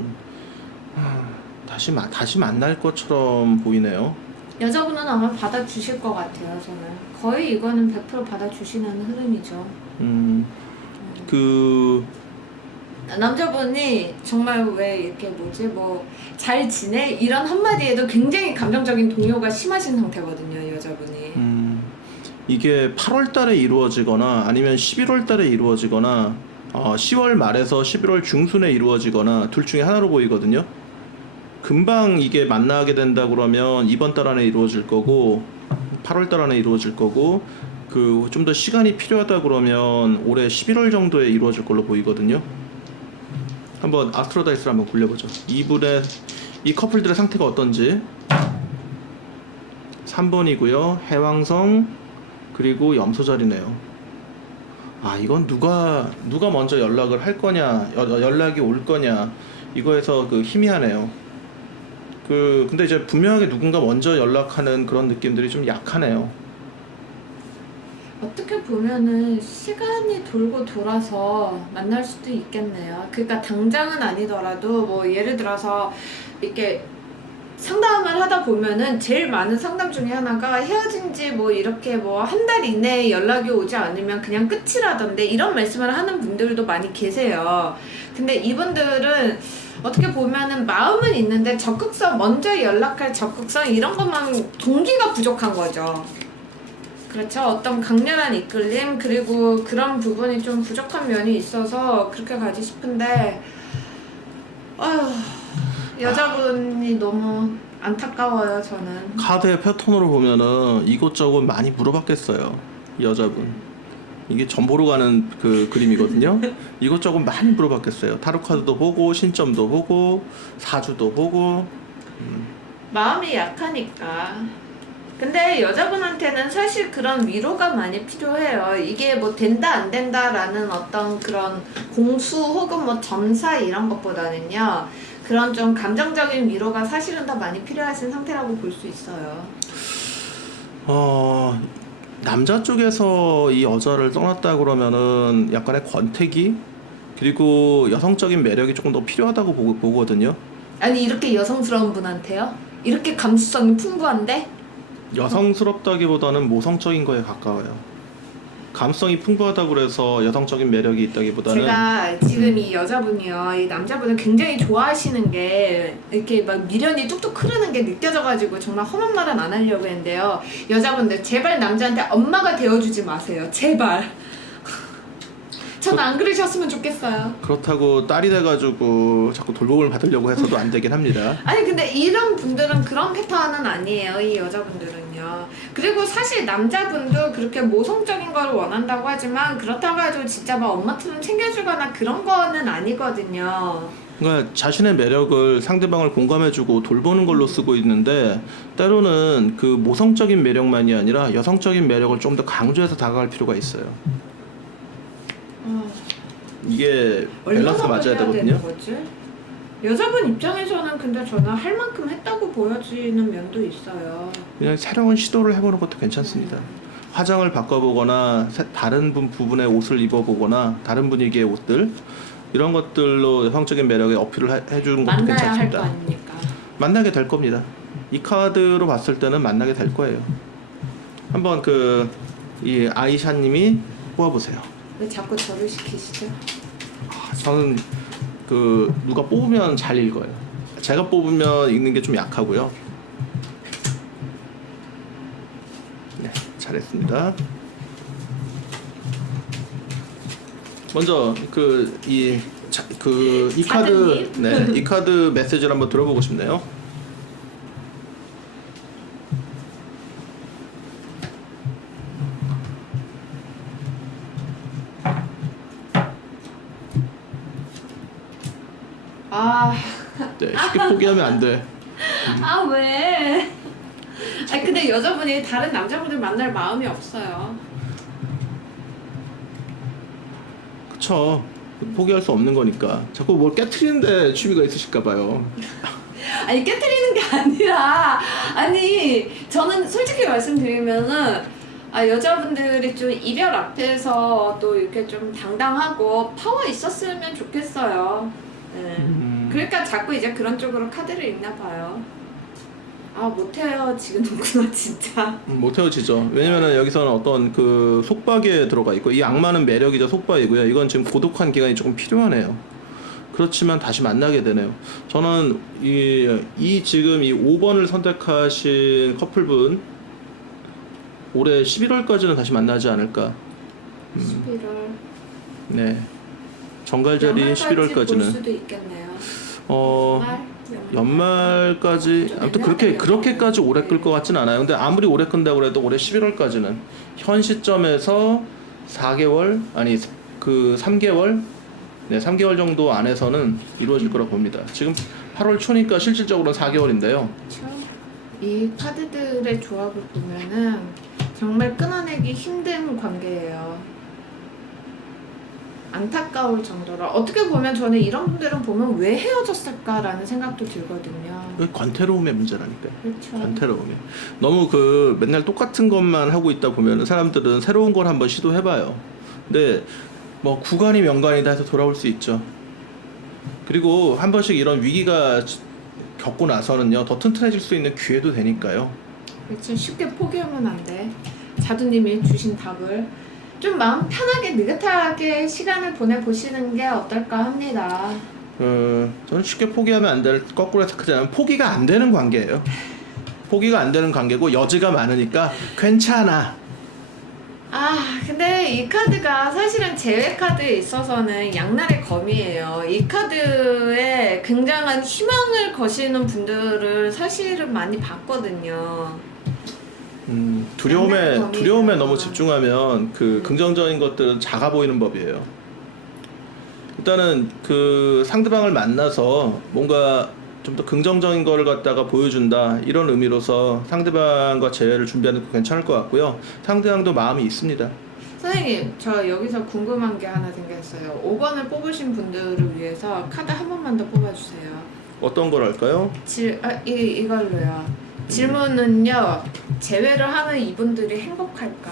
다시 만날 것처럼 보이네요. 여자분은 아마 받아주실 것 같아요. 저는 거의 이거는 100% 받아주시는 흐름이죠. 남자분이 정말 왜 이렇게 잘 지내? 이런 한마디에도 굉장히 감정적인 동요가 심하신 상태거든요, 여자분이. 이게 8월 달에 이루어지거나 아니면 11월 달에 이루어지거나 10월 말에서 11월 중순에 이루어지거나 둘 중에 하나로 보이거든요. 금방 이게 만나게 된다 그러면 이번 달 안에 이루어질 거고 8월 달 안에 이루어질 거고 좀 더 시간이 필요하다 그러면 올해 11월 정도에 이루어질 걸로 보이거든요. 한번 아스트로다이스를 한번 굴려보죠. 이 커플들의 상태가 어떤지. 3번이고요. 해왕성 그리고 염소자리네요. 이건 누가 먼저 연락을 할 거냐, 연락이 올 거냐 이거에서 희미하네요. 근데 이제 분명하게 누군가 먼저 연락하는 그런 느낌들이 좀 약하네요. 어떻게 보면은 시간이 돌고 돌아서 만날 수도 있겠네요. 그러니까 당장은 아니더라도 예를 들어서 이렇게 상담을 하다 보면은 제일 많은 상담 중에 하나가 헤어진 지 이렇게 한 달 이내에 연락이 오지 않으면 그냥 끝이라던데 이런 말씀을 하는 분들도 많이 계세요. 근데 이분들은 어떻게 보면은 마음은 있는데 먼저 연락할 적극성 이런 것만 동기가 부족한 거죠. 그렇죠. 어떤 강렬한 이끌림 그리고 그런 부분이 좀 부족한 면이 있어서 그렇게 가지 싶은데 여자분이 너무 안타까워요. 저는 카드의 패턴으로 보면은 이것저것 많이 물어봤겠어요. 이 여자분 이게 전보로 가는 그림이거든요. 이것저것 많이 물어봤겠어요. 타로 카드도 보고 신점도 보고 사주도 보고 마음이 약하니까 근데 여자분한테는 사실 그런 위로가 많이 필요해요. 이게 뭐 된다 안 된다라는 어떤 그런 공수 혹은 뭐 점사 이런 것보다는요. 그런 좀 감정적인 위로가 사실은 더 많이 필요하신 상태라고 볼 수 있어요. 남자 쪽에서 이 여자를 떠났다 그러면은 약간의 권태기 그리고 여성적인 매력이 조금 더 필요하다고 보거든요. 아니 이렇게 여성스러운 분한테요? 이렇게 감수성이 풍부한데? 여성스럽다기보다는 모성적인 거에 가까워요. 감성이 풍부하다고 그래서 여성적인 매력이 있다기보다는 제가 지금 이 여자분이요, 이 남자분을 굉장히 좋아하시는 게 이렇게 막 미련이 뚝뚝 흐르는 게 느껴져가지고 정말 험한 말은 안 하려고 했는데요. 여자분들 제발 남자한테 엄마가 되어주지 마세요. 제발. 전 안 그러셨으면 좋겠어요. 그렇다고 딸이 돼가지고 자꾸 돌봄을 받으려고 해서도 안 되긴 합니다. 아니 근데 이런 분들은 그런 패턴은 아니에요. 이 여자분들은요. 그리고 사실 남자분도 그렇게 모성적인 걸 원한다고 하지만 그렇다고 해도 진짜 막 엄마처럼 챙겨주거나 그런 거는 아니거든요. 그러니까 자신의 매력을 상대방을 공감해주고 돌보는 걸로 쓰고 있는데 때로는 그 모성적인 매력만이 아니라 여성적인 매력을 좀 더 강조해서 다가갈 필요가 있어요. 이게 밸런스가 맞아야 되거든요. 거지? 여자분 입장에서는 근데 저는 할 만큼 했다고 보여지는 면도 있어요. 그냥 새로운 시도를 해보는 것도 괜찮습니다. 화장을 바꿔보거나 다른 부분의 옷을 입어보거나 다른 분위기의 옷들 이런 것들로 여성적인 매력에 어필을 해주는 것도 만나야 할 거 괜찮습니다. 아닙니까? 만나게 될 겁니다. 이 카드로 봤을 때는 만나게 될 거예요. 한번 이 아이샤님이 뽑아보세요. 왜 자꾸 저를 시키시죠? 저는 누가 뽑으면 잘 읽어요. 제가 뽑으면 읽는 게 좀 약하고요. 네, 잘했습니다. 먼저 이 카드, 사장님? 네, 이 카드 메시지를 한번 들어보고 싶네요. 아, 네, 쉽게 포기하면 안 돼. 아 왜? 아 근데 여자분이 다른 남자분들 만날 마음이 없어요. 그쵸. 포기할 수 없는 거니까. 자꾸 뭘 깨트리는데 취미가 있으실까 봐요. 아니 깨트리는 게 아니라 아니 저는 솔직히 말씀드리면은 여자분들이 좀 이별 앞에서 또 이렇게 좀 당당하고 파워 있었으면 좋겠어요. 네. 그러니까 자꾸 이제 그런 쪽으로 카드를 읽나 봐요. 아 못해요 지금구나 진짜. 못 헤어지죠. 왜냐면은 여기서는 어떤 속박에 들어가 있고 이 악마는 매력이자 속박이고요. 이건 지금 고독한 기간이 조금 필요하네요. 그렇지만 다시 만나게 되네요. 저는 지금 이 5번을 선택하신 커플분 올해 11월까지는 다시 만나지 않을까. 11월. 네. 정갈자리인 11월까지는. 볼 수도 있겠네요. 연말까지 아무튼 그렇게까지 오래 끌 것 같진 않아요. 근데 아무리 오래 끈다고 해도 올해 11월까지는 현 시점에서 4개월 아니 3개월 네 3개월 정도 안에서는 이루어질 거라고 봅니다. 지금 8월 초니까 실질적으로는 4개월인데요. 이 카드들의 조합을 보면은 정말 끊어내기 힘든 관계예요. 안타까울 정도로 어떻게 보면 저는 이런 분들은 보면 왜 헤어졌을까라는 생각도 들거든요. 권태로움의 문제라니까요. 그렇죠. 권태로움이 너무 맨날 똑같은 것만 하고 있다 보면 사람들은 새로운 걸 한번 시도해봐요. 근데 뭐 구간이 명간이다 해서 돌아올 수 있죠. 그리고 한 번씩 이런 위기가 겪고 나서는요 더 튼튼해질 수 있는 기회도 되니까요. 그렇죠. 쉽게 포기하면 안 돼. 자두님이 주신 답을 좀 마음 편하게 느긋하게 시간을 보내보시는 게 어떨까 합니다. 저는 쉽게 포기하면 안 될 거꾸로 해석하자면 포기가 안 되는 관계예요. 포기가 안 되는 관계고 여지가 많으니까 괜찮아. 근데 이 카드가 사실은 제외 카드에 있어서는 양날의 검이에요. 이 카드에 굉장한 희망을 거시는 분들을 사실은 많이 봤거든요. 두려움에 너무 집중하면 긍정적인 것들은 작아 보이는 법이에요. 일단은 상대방을 만나서 뭔가 좀 더 긍정적인 거를 갖다가 보여준다 이런 의미로서 상대방과 재회를 준비하는 거 괜찮을 것 같고요. 상대방도 마음이 있습니다. 선생님, 저 여기서 궁금한 게 하나 생겼어요. 5번을 뽑으신 분들을 위해서 카드 한 번만 더 뽑아주세요. 어떤 걸 할까요? 이걸로요. 질문은요, 제외를 하는 이분들이 행복할까?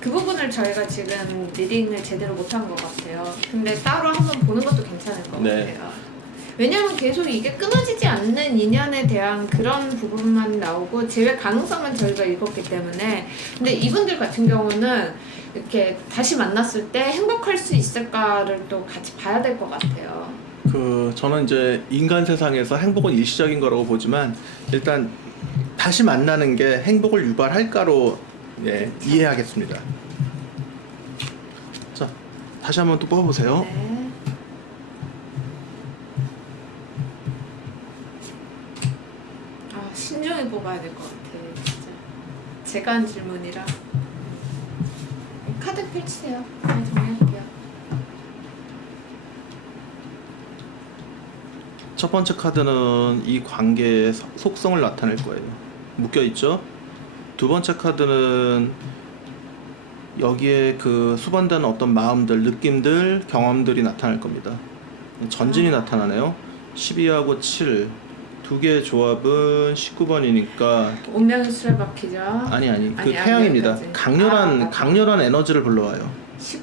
그 부분을 저희가 지금 리딩을 제대로 못한 것 같아요. 근데 따로 한번 보는 것도 괜찮을 것 네. 같아요. 왜냐면 계속 이게 끊어지지 않는 인연에 대한 그런 부분만 나오고 제외 가능성은 저희가 읽었기 때문에. 근데 이분들 같은 경우는 이렇게 다시 만났을 때 행복할 수 있을까를 또 같이 봐야 될 것 같아요. 저는 이제 인간 세상에서 행복은 일시적인 거라고 보지만 일단 다시 만나는 게 행복을 유발할까로 이해하겠습니다. 자, 다시 한번 또 뽑아보세요. 네. 신중히 뽑아야 될 것 같아요, 진짜. 제가 한 질문이라. 카드 펼치세요. 네, 정리할게요. 첫 번째 카드는 이 관계의 속성을 나타낼 거예요. 묶여 있죠? 두 번째 카드는 여기에 그 수반되는 어떤 마음들, 느낌들, 경험들이 나타날 겁니다. 전진이 나타나네요. 12하고 7. 두 개의 조합은 19번이니까 운명의 수레바퀴죠. 아니 그 아니, 태양입니다. 여기까지. 강렬한 맞다. 강렬한 에너지를 불러와요. 19.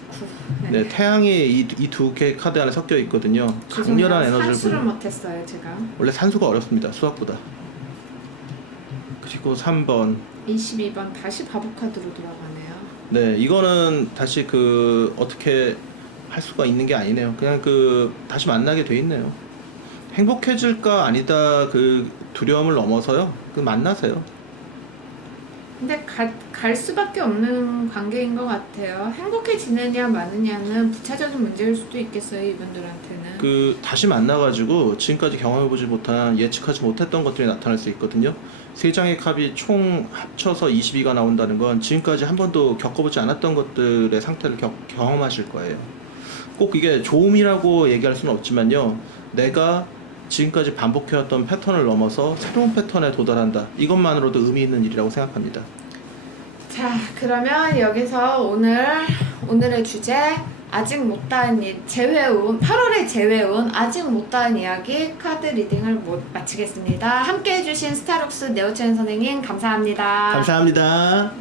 네, 태양이 이 두 개 카드 안에 섞여 있거든요. 강렬한 에너지를 산수를 불러. 못했어요, 제가. 원래 산수가 어렵습니다. 수학보다. 그리고 3번. 22번 다시 바보 카드로 돌아가네요. 네, 이거는 다시 어떻게 할 수가 있는 게 아니네요. 그냥 다시 만나게 돼 있네요. 행복해질까 아니다 두려움을 넘어서요. 만나세요. 근데 갈 수밖에 없는 관계인 것 같아요. 행복해지느냐 마느냐는 부차적인 문제일 수도 있겠어요, 이분들한테는. 다시 만나가지고 지금까지 경험해보지 못한 예측하지 못했던 것들이 나타날 수 있거든요. 세 장의 컵이 총 합쳐서 22가 나온다는 건 지금까지 한 번도 겪어보지 않았던 것들의 상태를 경험하실 거예요. 꼭 이게 좋음이라고 얘기할 수는 없지만요. 내가 지금까지 반복해왔던 패턴을 넘어서 새로운 패턴에 도달한다. 이것만으로도 의미 있는 일이라고 생각합니다. 자, 그러면 여기서 오늘의 주제 아직 못다한 일, 8월에 재회운 아직 못다한 이야기 카드 리딩을 마치겠습니다. 함께 해주신 스타룩스 네오첸 선생님 감사합니다. 감사합니다.